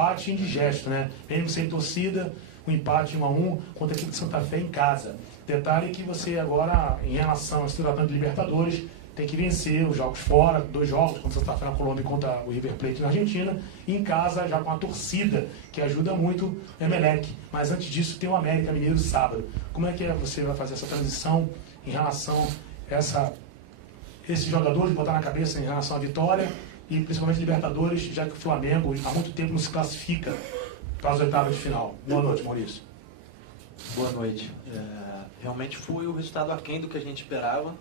empate indigesto, né? Mesmo sem torcida, um empate 1-1 contra a equipe de Santa Fé em casa. Detalhe que você agora, em relação ao tratando de Libertadores, tem que vencer os jogos fora, 2 jogos, contra Santa Fé na Colômbia e contra o River Plate na Argentina, e em casa já com a torcida, que ajuda muito o Emelec. Mas antes disso tem o América Mineiro sábado. Como é que você vai fazer essa transição em relação a esses jogadores, botar na cabeça em relação à vitória, e principalmente Libertadores, já que o Flamengo há muito tempo não se classifica para as oitavas de final? Boa noite, Maurício. Boa noite. Realmente foi o resultado aquém do que a gente esperava.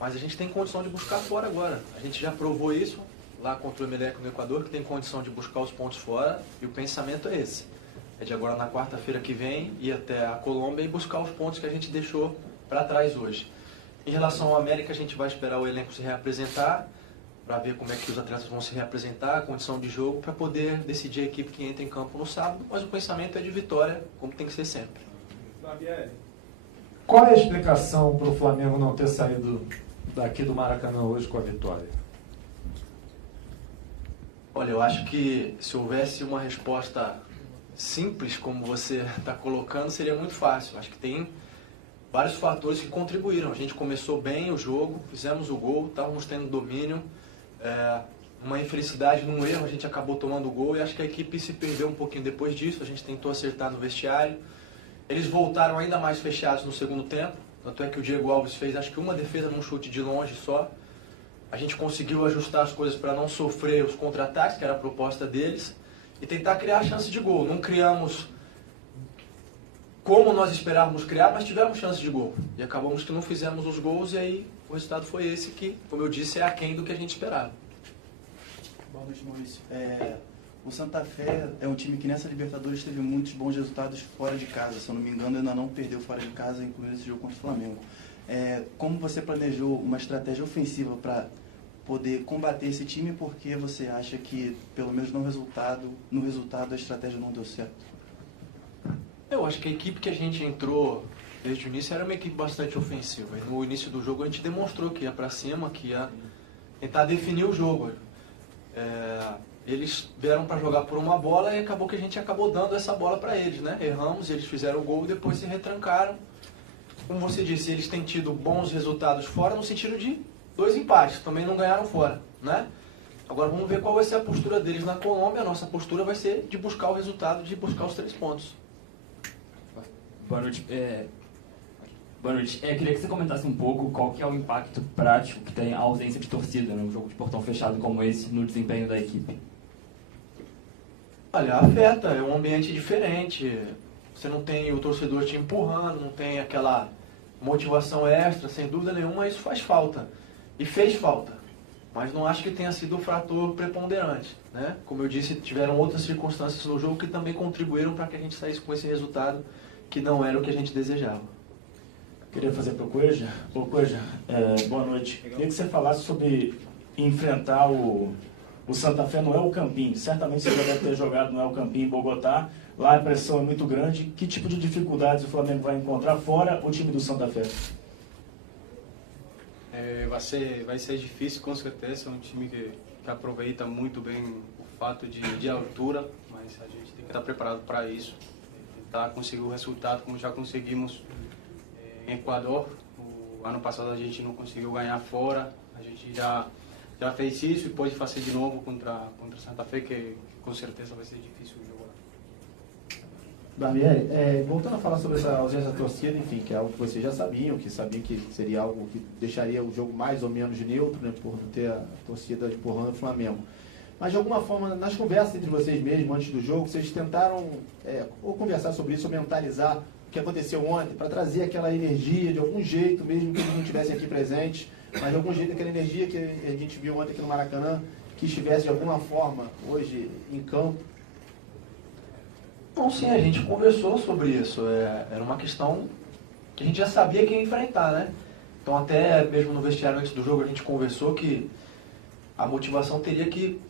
Mas a gente tem condição de buscar fora agora. A gente já provou isso lá contra o Emelec no Equador, que tem condição de buscar os pontos fora, e o pensamento é esse. É de agora na quarta-feira que vem ir até a Colômbia e buscar os pontos que a gente deixou para trás hoje. Em relação ao América, a gente vai esperar o elenco se reapresentar, para ver como é que os atletas vão se reapresentar, a condição de jogo, para poder decidir a equipe que entra em campo no sábado, mas o pensamento é de vitória, como tem que ser sempre. Qual é a explicação para o Flamengo não ter saído daqui do Maracanã hoje com a vitória? Olha, eu acho que se houvesse uma resposta simples, como você está colocando, seria muito fácil. Acho que tem vários fatores que contribuíram. A gente começou bem o jogo, fizemos o gol, estávamos tendo domínio. Uma infelicidade num erro, a gente acabou tomando o gol e acho que a equipe se perdeu um pouquinho depois disso. A gente tentou acertar no vestiário. Eles voltaram ainda mais fechados no segundo tempo. Tanto é que o Diego Alves fez, acho que uma defesa num chute de longe só. A gente conseguiu ajustar as coisas para não sofrer os contra-ataques, que era a proposta deles, e tentar criar chance de gol. Não criamos como nós esperávamos criar, mas tivemos chance de gol. E acabamos que não fizemos os gols, e aí o resultado foi esse que, como eu disse, é aquém do que a gente esperava. Boa noite, Maurício. O Santa Fé é um time que nessa Libertadores teve muitos bons resultados fora de casa. Se eu não me engano, ainda não perdeu fora de casa, incluindo esse jogo contra o Flamengo. Como você planejou uma estratégia ofensiva para poder combater esse time, porque você acha que, pelo menos no resultado, a estratégia não deu certo? Eu acho que a equipe que a gente entrou desde o início era uma equipe bastante ofensiva. E no início do jogo a gente demonstrou que ia para cima, que ia tentar definir o jogo. Eles vieram para jogar por uma bola e acabou que a gente acabou dando essa bola para eles, né? Erramos, eles fizeram o gol e depois se retrancaram. Como você disse, eles têm tido bons resultados fora no sentido de 2 empates, também não ganharam fora, né? Agora vamos ver qual vai ser a postura deles na Colômbia. A nossa postura vai ser de buscar o resultado, de buscar os 3 pontos. Boa noite. Boa noite. Queria que você comentasse um pouco qual que é o impacto prático que tem a ausência de torcida num jogo de portão fechado como esse no desempenho da equipe. Olha, afeta, é um ambiente diferente. Você não tem o torcedor te empurrando, não tem aquela motivação extra, sem dúvida nenhuma, isso faz falta. E fez falta. Mas não acho que tenha sido o fator preponderante, né? Como eu disse, tiveram outras circunstâncias no jogo que também contribuíram para que a gente saísse com esse resultado que não era o que a gente desejava. Queria fazer para o Coelho. Boa noite. Queria que você falasse sobre enfrentar o Santa Fé no El Campín. Certamente você já deve ter jogado no El Campín em Bogotá. Lá a pressão é muito grande. Que tipo de dificuldades o Flamengo vai encontrar fora o time do Santa Fé? Vai ser difícil, com certeza. É um time que aproveita muito bem o fato de altura, mas a gente tem que estar preparado para isso. Tentar conseguir o resultado como já conseguimos em Equador. O ano passado a gente não conseguiu ganhar fora. A gente já fez isso e pode fazer de novo contra Santa Fé, que com certeza vai ser difícil o jogo lá. Barbieri, voltando a falar sobre essa ausência da torcida, enfim, que é algo que vocês já sabiam que seria algo que deixaria o jogo mais ou menos neutro, né, por não ter a torcida empurrando o Flamengo. Mas de alguma forma, nas conversas entre vocês mesmos, antes do jogo, vocês tentaram ou conversar sobre isso, ou mentalizar o que aconteceu ontem, para trazer aquela energia de algum jeito, mesmo que eles não estivessem aqui presentes, mas de algum jeito aquela energia que a gente viu ontem aqui no Maracanã, que estivesse de alguma forma hoje em campo? Bom, sim, a gente conversou sobre isso. Era uma questão que a gente já sabia que ia enfrentar, né? Então até mesmo no vestiário antes do jogo a gente conversou que a motivação teria que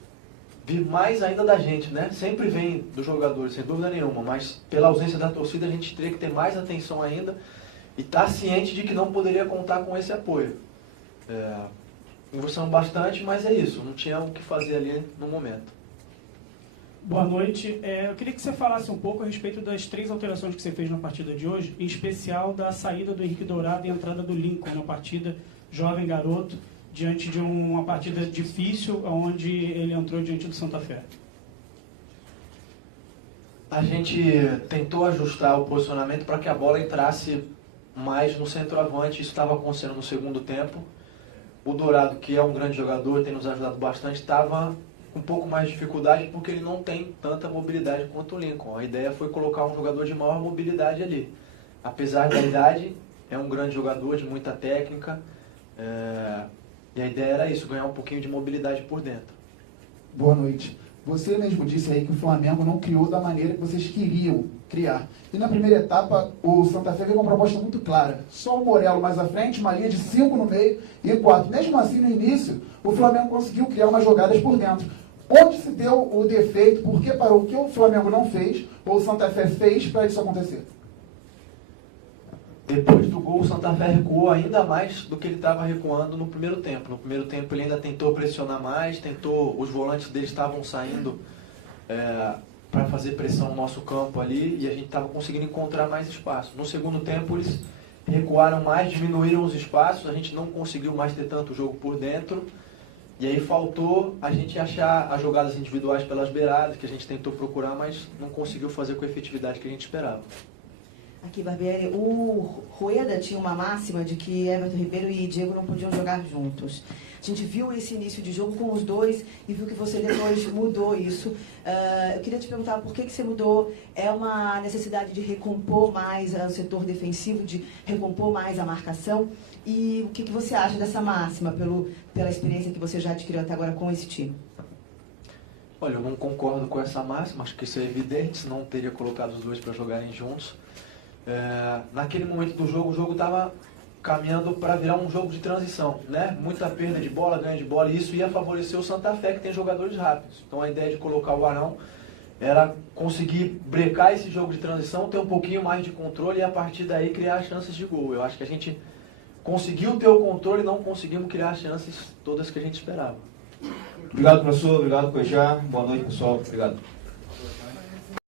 vir mais ainda da gente, né? Sempre vem dos jogadores, sem dúvida nenhuma, mas pela ausência da torcida a gente teria que ter mais atenção ainda e estar ciente de que não poderia contar com esse apoio. Conversamos bastante, mas é isso, não tinha o que fazer ali no momento. Boa noite. Eu queria que você falasse um pouco a respeito das 3 alterações que você fez na partida de hoje, em especial da saída do Henrique Dourado e a entrada do Lincoln na partida jovem garoto, diante de uma partida difícil, onde ele entrou diante do Santa Fé. A gente tentou ajustar o posicionamento para que a bola entrasse mais no centroavante. Isso estava acontecendo no segundo tempo. O Dourado, que é um grande jogador, tem nos ajudado bastante, estava um pouco mais de dificuldade porque ele não tem tanta mobilidade quanto o Lincoln. A ideia foi colocar um jogador de maior mobilidade ali. Apesar da idade, é um grande jogador de muita técnica. E a ideia era isso, ganhar um pouquinho de mobilidade por dentro. Boa noite. Você mesmo disse aí que o Flamengo não criou da maneira que vocês queriam criar. E na primeira etapa, o Santa Fé veio com uma proposta muito clara. Só o Morello mais à frente, uma linha de 5 no meio e 4. Mesmo assim, no início, o Flamengo conseguiu criar umas jogadas por dentro. Onde se deu o defeito? Por que parou? O que o Flamengo não fez, ou o Santa Fé fez para isso acontecer? Depois do gol, o Santa Fé recuou ainda mais do que ele estava recuando no primeiro tempo. No primeiro tempo ele ainda tentou pressionar mais, os volantes dele estavam saindo para fazer pressão no nosso campo ali e a gente estava conseguindo encontrar mais espaço. No segundo tempo eles recuaram mais, diminuíram os espaços, a gente não conseguiu mais ter tanto jogo por dentro. E aí faltou a gente achar as jogadas individuais pelas beiradas, que a gente tentou procurar, mas não conseguiu fazer com a efetividade que a gente esperava. Aqui, Barbieri, o Rueda tinha uma máxima de que Everton Ribeiro e Diego não podiam jogar juntos. A gente viu esse início de jogo com os dois e viu que você depois mudou isso. Eu queria te perguntar por que você mudou. É uma necessidade de recompor mais o setor defensivo, de recompor mais a marcação? E o que você acha dessa máxima, pela experiência que você já adquiriu até agora com esse time? Olha, eu não concordo com essa máxima, acho que isso é evidente, senão não teria colocado os dois para jogarem juntos. Naquele momento do jogo, o jogo estava caminhando para virar um jogo de transição, né? Muita perda de bola, ganho de bola, e isso ia favorecer o Santa Fé, que tem jogadores rápidos. Então a ideia de colocar o Arão era conseguir brecar esse jogo de transição, ter um pouquinho mais de controle e a partir daí criar chances de gol. Eu acho que a gente conseguiu ter o controle e não conseguimos criar as chances todas que a gente esperava. Obrigado, professor. Obrigado, Cuejá. Boa noite, pessoal. Obrigado.